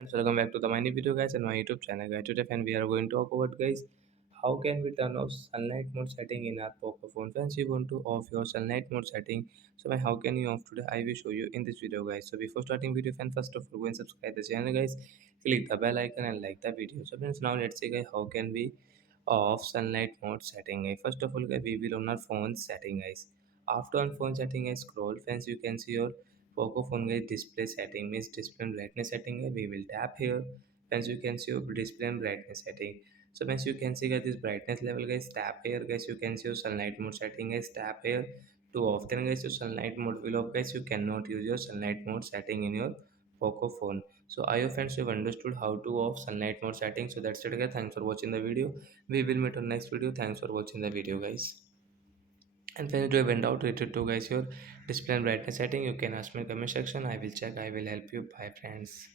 Welcome back to the my new video guys and my YouTube channel guys. Today friend we are going to talk about guys how can we turn off sunlight mode setting in our Poco phone. Friends, you want to off your sunlight mode setting. So how can you off today? I will show you in this video guys. So before starting video friend, first of all go and subscribe the channel guys. Click the bell icon and like the video. So friends, now let's see guys how can we off sunlight mode setting guys. First of all guys, we will on our phone setting guys. After on phone setting guys, scroll friends, you can see your Poco phone guys display setting means display brightness setting. We will tap here. Friends, you can see your display brightness setting. So once you can see guys this brightness level guys, tap here guys. You can see your sunlight mode setting guys. Tap here. Too often guys your sunlight mode will off guys. You cannot use your sunlight mode setting in your Poco phone. So I hope friends you have understood how to off sunlight mode setting. So that's it guys. Thanks for watching the video. We will meet on next video. Thanks for watching the video guys. And when you do a went out related to guys your display and brightness setting, you can ask me in comment section. I will check. I will help you. Bye friends.